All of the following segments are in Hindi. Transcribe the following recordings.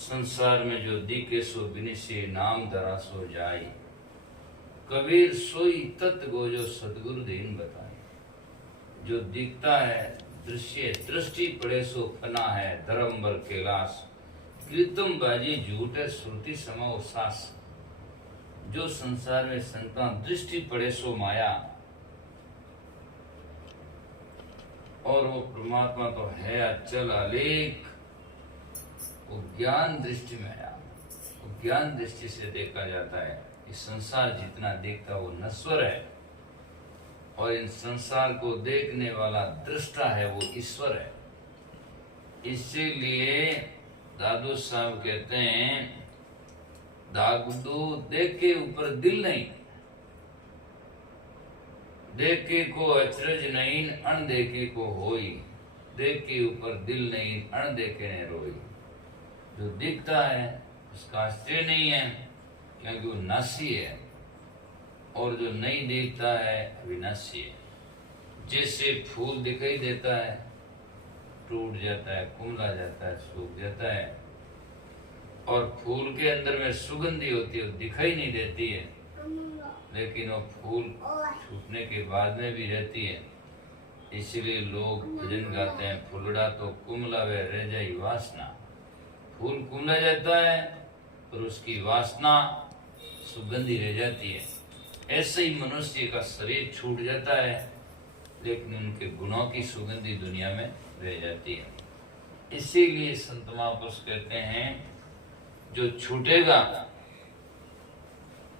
संसार में जो दिखे सो बिनिसे नाम धरा सो जाई। कबीर सोई तत्व गो जो सतगुरु दीन बताए। जो दिखता है दृश्य दृष्टि पड़े सो फना है धर्म बर कैलाश। कीर्तम बाजी झूठ है श्रुति समा सास। जो संसार में संतान दृष्टि पड़े सो माया, और वो परमात्मा तो है अचल अलेख। वो ज्ञान दृष्टि में आया, वो ज्ञान दृष्टि से देखा जाता है। इस संसार जितना देखता वो नश्वर है, और इन संसार को देखने वाला दृष्टा है वो ईश्वर है। इसीलिए दादू साहब कहते हैं, दागदू देख के ऊपर दिल नहीं, देखे को अचरज नहीं अनदेखे को होई। देख के ऊपर दिल नहीं अनदेखे ने रोई। जो दिखता है उसका आश्चर्य नहीं है, क्योंकि वो नासी है, और जो नहीं दिखता है अविनाशी है। जैसे फूल दिखाई देता है, टूट जाता है, कुमला जाता है, सूख जाता है, और फूल के अंदर में सुगंधी होती है, दिखाई नहीं देती है, लेकिन वो फूल छूटने के बाद में भी रहती है। इसलिए लोग भजन गाते हैं, फूलड़ा तो कुमला वे रह जाई वासना। फूल कुमला जाता है और उसकी वासना सुगंधी रह जाती है। ऐसे ही मनुष्य का शरीर छूट जाता है, लेकिन उनके गुणों की सुगंधी दुनिया में रह जाती है। इसीलिए संत महापुरुष कहते हैं, जो छूटेगा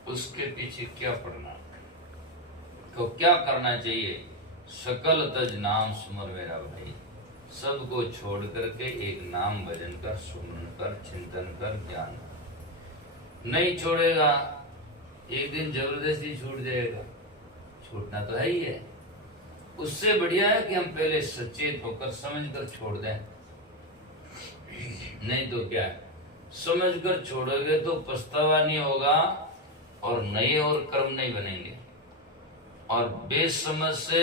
उसके पीछे क्या पड़ना, तो क्या करना चाहिए। सकल तज नाम सुमर मेरा भाई। सबको छोड़ करके एक नाम भजन कर, सुमरन कर, चिंतन कर, ज्ञान नहीं छोड़ेगा एक दिन जबरदस्ती छूट जाएगा। छूटना तो है ही है। उससे बढ़िया है कि हम पहले सचेत होकर समझ कर छोड़ दें। नहीं तो क्या है, समझ कर छोड़ोगे तो पछतावा नहीं होगा, और नए और कर्म नहीं बनेंगे। और बेसमझ से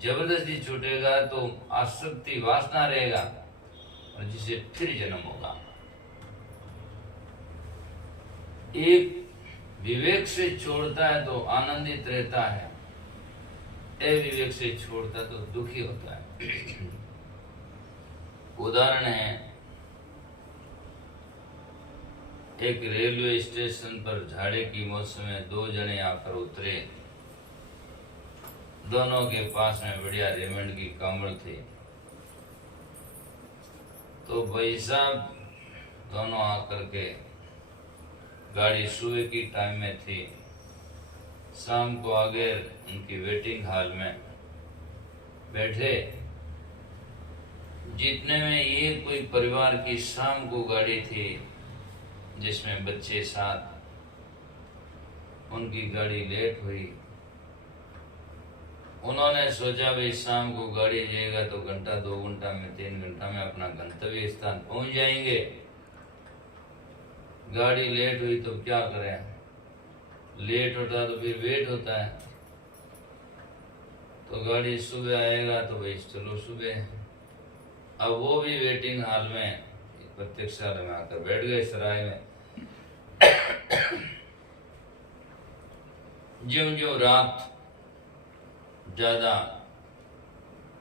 जबरदस्ती छूटेगा तो आसक्ति वासना रहेगा, और जिसे फिर जन्म होगा। एक विवेक से छोड़ता है तो आनंदित रहता है, अविवेक से छोड़ता तो दुखी होता है। उदाहरण है, एक रेलवे स्टेशन पर झाड़े की मौसम में दो जने आकर उतरे। दोनों के पास में बढ़िया रेमंड की कमर थी। तो भाई साहब दोनों आकर के, गाड़ी सुबह की टाइम में थी, शाम को आगे उनकी वेटिंग हॉल में बैठे। जितने में ये कोई परिवार की शाम को गाड़ी थी जिसमें बच्चे साथ, उनकी गाड़ी लेट हुई। उन्होंने सोचा भाई शाम को गाड़ी जाएगा तो घंटा 2 घंटा में 3 घंटा में अपना गंतव्य स्थान पहुंच जाएंगे। गाड़ी लेट हुई तो क्या करें, लेट होता तो फिर वेट होता है। तो गाड़ी सुबह आएगा तो भाई चलो सुबह। अब वो भी वेटिंग हॉल में प्रतीक्षालय में आकर बैठ गए सराय में। ज्यों ज्यों रात ज्यादा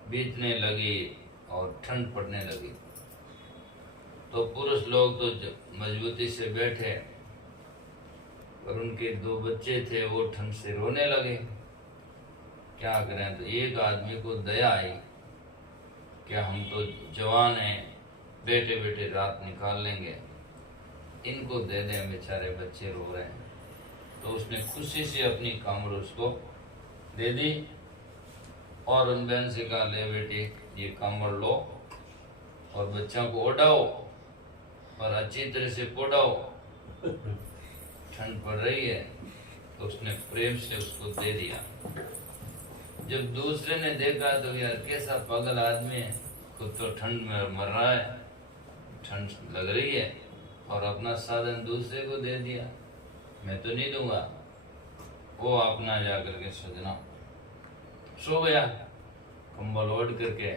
बीतने लगी और ठंड पड़ने लगी, तो पुरुष लोग तो मजबूती से बैठे, और उनके 2 बच्चे थे वो ठंड से रोने लगे। क्या करें, तो एक आदमी को दया आई, क्या हम तो जवान हैं, बैठे बैठे रात निकाल लेंगे, इनको दे दें, बेचारे बच्चे रो रहे हैं। तो उसने खुशी से अपनी कमर उसको दे दी, और उन बहन से कहा, ले बेटी ये कमर लो और बच्चों को उड़ाओ और अच्छी तरह से पोड़ाओ, ठंड पड़ रही है। तो उसने प्रेम से उसको दे दिया। जब दूसरे ने देखा तो यार कैसा पागल आदमी है, खुद तो ठंड में मर रहा है, ठंड लग रही है, और अपना साधन दूसरे को दे दिया, मैं तो नहीं दूंगा। वो अपना जा करके सजना सो गया, कंबल ओढ़ करके।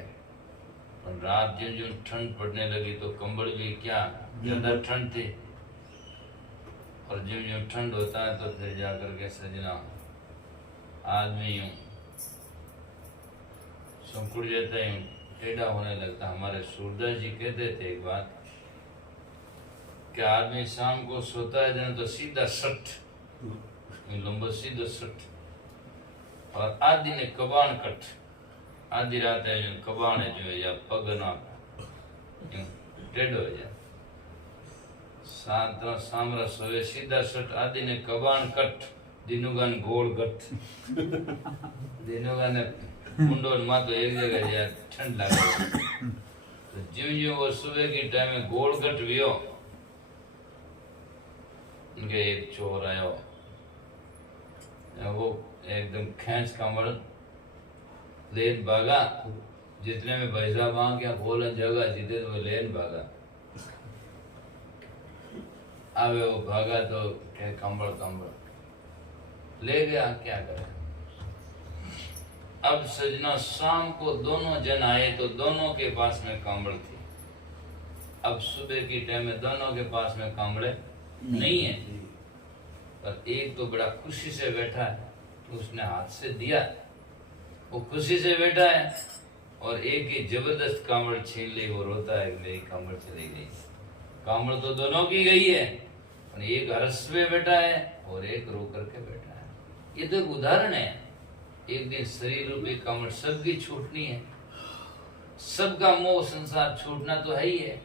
और रात ज्यों ज्यों ठंड पड़ने लगी तो कंबल भी क्या ज्यादा ठंड थी, और ज्यों ज्यों ठंड होता है तो फिर जाकर के सजना आदमी यूं संकुड़ जाता है, टेढ़ा होने लगता। हमारे सूरदास जी कहते थे एक बात कि आदमी शाम को सोता है तो सीधा सठ लंबा सीधा सठ, और आदि ने कबाण कट, आधी रात है जो कबाण है जो या पग ना टेढ़ो हो जाए, सामरा सोवे सीधा सट, आदि ने कबाण कट, दिनुगा ने गोल गट दिनुगा ने मुंडो माथो एक जगह जाए ठंड लगे। तो ज्यों ज्यों वो सुबह की टाइम में गोल गट वियो, उनके एक चोर आयो, वो एकदम खींच कमर लेन भागा, जितने में भाई साहब आ गया बोलन जगह जीते तो वो लेन भागा। अब वो भागा तो क्या कंबल कंबल ले गया, क्या करे। अब सजना शाम को दोनों जन आए तो दोनों के पास में कंबल थी। अब सुबह की टाइम में दोनों के पास में कंबले नहीं है, पर एक तो बड़ा खुशी से बैठा है तो उसने हाथ से दिया, वो खुशी से बैठा है, और एक ही जबरदस्त कांवड़ छीन ली, वो रोता है मेरी कांवड़ चली गई। कांवड़ तो दोनों की गई है, और एक हर्ष में बैठा है और एक रो करके बैठा है। ये तो एक उदाहरण है। एक दिन शरीर रूपी कांवड़ सबकी छूटनी है, सबका मोह संसार छूटना तो है ही है,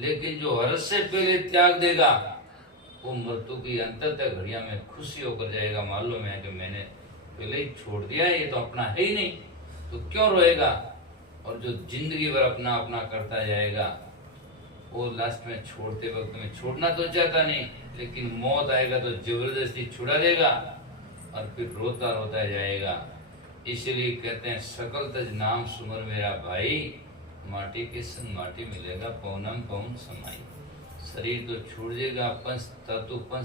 लेकिन जो हर्ष से पहले त्याग देगा वो मृत्यु की अंत तक घड़िया में खुशी होकर जाएगा। मालूम है कि मैंने पहले ही छोड़ दिया है, ये तो अपना है ही नहीं, तो क्यों रोएगा। और जो जिंदगी भर अपना अपना करता जाएगा वो लास्ट में छोड़ते वक्त में छोड़ना तो चाहता नहीं, लेकिन मौत आएगा तो जबरदस्ती छुड़ा देगा और फिर रोता रोता जाएगा। इसलिए कहते हैं सकल तज नाम सुमर मेरा भाई, माटी के संग माटी मिलेगा पौनम पौन समाई। शरीर तो छूट जाएगा, पंच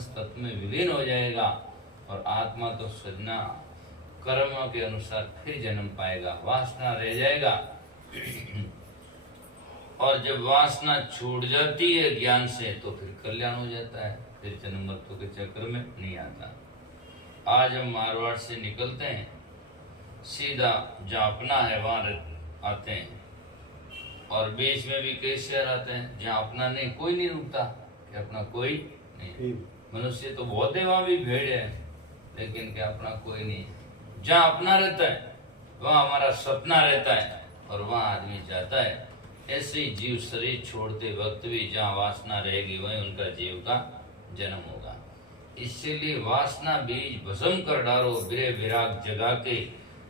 तत्व में विलीन हो जाएगा, और आत्मा तो सजना कर्मों के अनुसार फिर जन्म पाएगा, वासना रह जाएगा। और जब वासना छूट जाती है ज्ञान से तो फिर कल्याण हो जाता है, फिर जन्म मृत्यु के चक्र में नहीं आता। आज हम मारवाड़ से निकलते हैं, सीधा जहाँ अपना है वहां आते हैं, और बीच में भी कई शहर आते हैं जहाँ अपना नहीं, कोई नहीं रुकता कि अपना कोई नहीं। मनुष्य तो बहुत है, वहां भी भीड़ है, लेकिन क्या अपना कोई नहीं। जहाँ अपना रहता है वहाँ हमारा सपना रहता है, और वहाँ आदमी जाता है। ऐसे ही जीव शरीर छोड़ते वक्त भी जहाँ वासना रहेगी वहीं उनका जीव का जन्म होगा। इसीलिए वासना बीज भस्म कर डालो, बिरे विराग जगा के,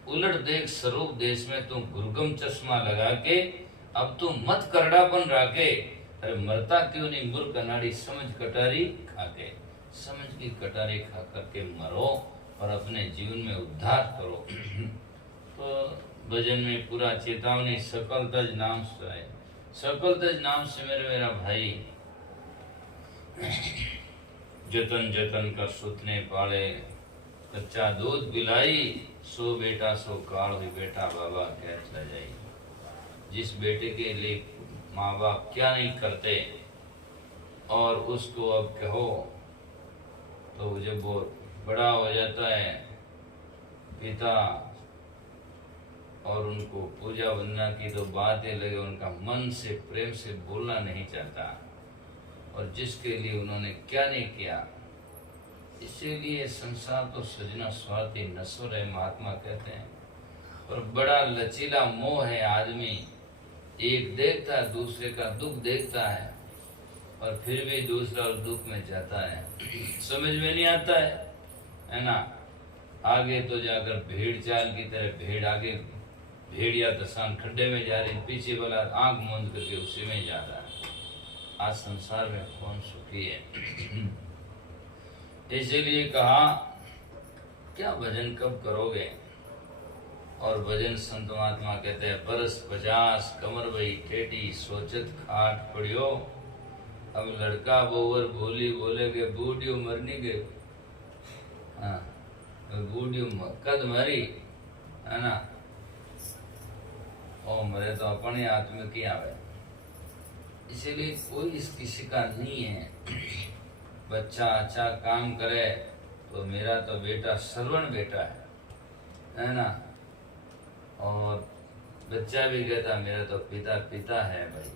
उलट देख स्वरूप देश में तुम गुरगम चश्मा लगा के, अब तुम मत करड़ापन राके, अरे मरता क्यों नहीं मूर्ख अनाड़ी, समझ कटारी खाके। समझ की कटारी खा करके मरो और अपने जीवन में उद्धार करो। तो भजन में पूरा चेतावनी सकल तज नाम सुनाए, सकल तज नाम से मेरा भाई। जतन जतन कर सुतने पाले, कच्चा दूध पिलाई, सो बेटा सो काल हुई बेटा बाबा क्या चला जाए। जिस बेटे के लिए माँ बाप क्या नहीं करते और उसको अब कहो, तो जब वो बड़ा हो जाता है पिता और उनको पूजा वंदना की तो बातें लगे, उनका मन से प्रेम से बोलना नहीं चाहता, और जिसके लिए उन्होंने क्या नहीं किया। इसीलिए संसार तो सजना स्वार्थी नश्वर है, महात्मा कहते हैं, और बड़ा लचीला मोह है। आदमी एक देखता है, दूसरे का दुख देखता है, और फिर भी दूसरा उस दुख में जाता है, समझ में नहीं आता है ना। आगे तो जाकर भेड़ चाल की तरह भेड़ आगे, भेड़िया दसान खड्डे में जा रही, पीछे वाला आंख मूंद करके उसी में जा रहा है। आज संसार में कौन सुखी है। इसीलिए कहा क्या भजन कब करोगे। और भजन संत महात्मा कहते हैं बरस 50 कमर वही टेटी, सोचत खाट पड़ियो। अब लड़का बोवर बोली बोलेगे बूढ़ियो मरनी गए, हाँ बूढ़ियो कद मरी, है ना। और मरे तो अपने हाथ में क्या आवे। इसीलिए कोई इस किसी का नहीं है। बच्चा अच्छा काम करे तो मेरा तो बेटा श्रवण बेटा है ना। और बच्चा भी कहता मेरा तो पिता पिता है भाई।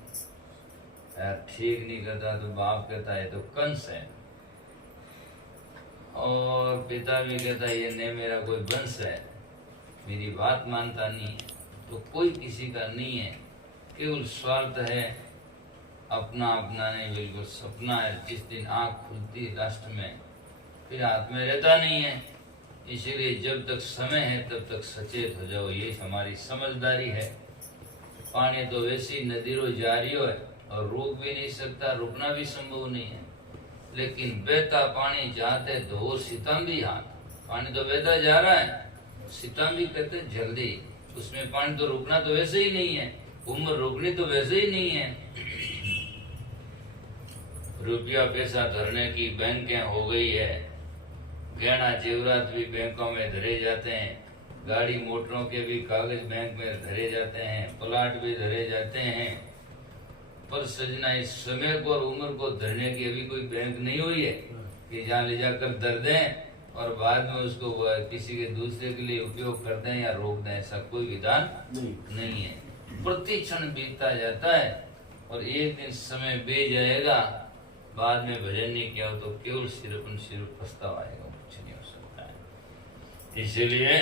यार ठीक नहीं करता तो बाप कहता है तो कंस है। और पिता भी कहता ये नहीं मेरा कोई वंश है, मेरी बात मानता नहीं है। तो कोई किसी का नहीं है, केवल स्वार्थ है, अपना अपना नहीं, बिल्कुल सपना है। जिस दिन आँख खुलती है लास्ट में फिर हाथ में रहता नहीं है। इसीलिए जब तक समय है तब तक सचेत हो जाओ, ये हमारी समझदारी है। पानी तो वैसी नदीरों जारियो है और रोक भी नहीं सकता, रुकना भी संभव नहीं है। लेकिन बहता पानी जाते धो सितम भी हाथ। पानी तो बहता जा रहा है, सितम भी कहते जल्दी। उसमें पानी तो रुकना तो वैसे ही नहीं है, उम्र रुकनी तो वैसे ही नहीं है। रुपया पैसा धरने की बैंकें हो गई है, गहना जेवरात भी बैंकों में धरे जाते हैं, गाड़ी मोटरों के भी कागज बैंक में धरे जाते हैं, प्लाट भी धरे जाते हैं। पर सजना इस समय को और उम्र को धरने की अभी कोई बैंक नहीं हुई है कि जहाँ ले जाकर धर दें और बाद में उसको किसी के दूसरे के लिए उपयोग कर दें या रोक दें। ऐसा कोई विधान नहीं है। प्रति क्षण बीतता जाता है और एक दिन समय बे जाएगा, बाद में भजन नहीं किया हो तो केवल सिर्फ पछतावा आएगा, कुछ नहीं हो सकता है। इसलिए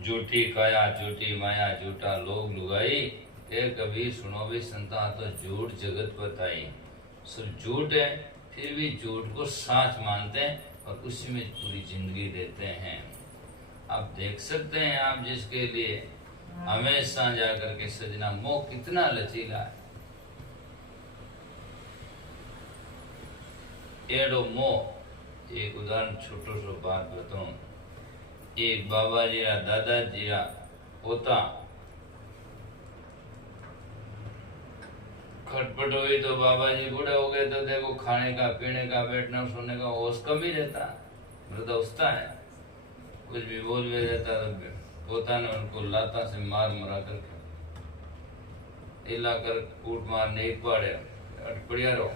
झूठी काया झूठी माया झूठा लोग लुगाई, एक कभी सुनो भी संता तो झूठ जगत बताई। सिर्फ झूठ है फिर भी झूठ को सच मानते हैं और उसी में पूरी जिंदगी देते हैं। आप देख सकते हैं, आप जिसके लिए हमेशा जाकर के सजना मोह कितना लचीला है। एडो मोह, एक उदाहरण छोटो सो बात बताऊं। एक बाबा जी दादाजी पोता खटपट हुई तो बाबा जी बूढ़े हो गए तो देखो खाने का पीने का बैठना सोने का होश कम ही रहता, मृदा है। कुछ भी बोल भी रहता तो पोता ने उनको लाता से मार मरा कर हिला कर कूट मार नहीं पाड़े, अटपड़िया रहो।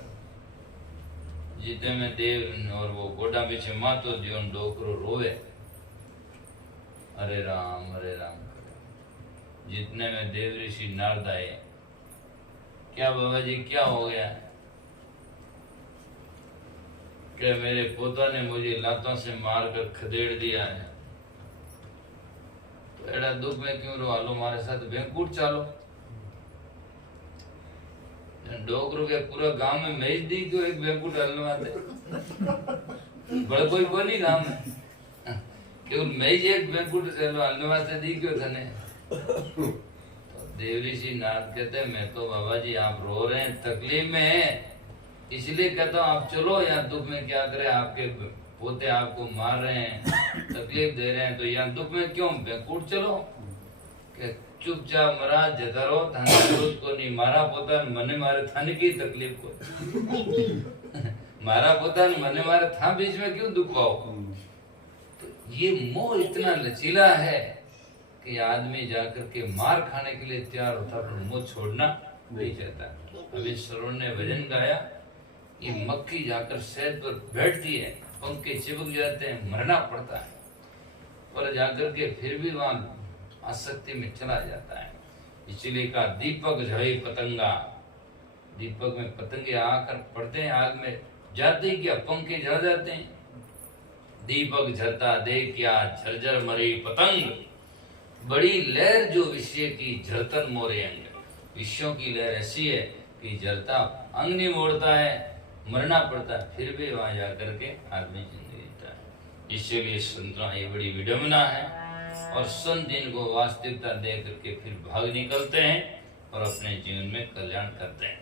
जितने में देव और वो गोडा पीछे मातो जीवन डोकरो रोवे, हरे राम जितने में देव ऋषि नारद आए, क्या बाबा जी क्या हो गया? क्या मेरे पोता ने मुझे लातों से मारकर खदेड़ दिया है, तो एड़ा दुख में क्यों रो? हालो मारे साथ बैंकुट चालो। डोकरो के पूरा गांव में मैच दी क्यों एक बैंकुट हलवाते बड़ा कोई बोली गांव में केवल मैच एक बैंकुट हलने वास्ते दी क्यों थने? देव ऋषि नारद कहते मैं तो बाबा जी आप रो रहे हैं, तकलीफ में है, इसलिए कहता हूँ आप चलो, यहाँ दुख में क्या करे? आपके पोते आपको मार रहे हैं, तकलीफ दे रहे हैं, तो यहाँ दुख में क्यों? बैंकुट चलो। चुपचाप मरा जता रहो, थाने को नहीं मारा पोता मने मारे थाने की तकलीफ को मारा पोता मने मारे था बीच में क्यों दुख पाओ? तो ये मोह इतना लचीला है कि आदमी जाकर के मार खाने के लिए तैयार होता पर मुंह छोड़ना नहीं चाहता। अभी श्रवण ने भजन गाया, ये मक्खी जाकर शहद पर बैठती है, पंखे चिपक जाते हैं, मरना पड़ता है, पर जाकर के फिर भी वहां आसक्ति में चला जाता है। इसलिए का दीपक झड़ी पतंगा, दीपक में पतंगे आकर पड़ते हैं, आग में जाते क्या पंखे जल जाते हैं। दीपक झरता देख क्या झरझर मरी पतंग, बड़ी लहर जो विषय की झरतन मोरे अंग। विषयों की लहर ऐसी है कि जरता अंग नहीं मोड़ता है, मरना पड़ता है, फिर भी वहां जाकर के आदमी जिंदगी जीता है। इसीलिए संतना ये बड़ी विडम्बना है और संत इनको वास्तविकता दे करके फिर भाग निकलते हैं और अपने जीवन में कल्याण करते हैं।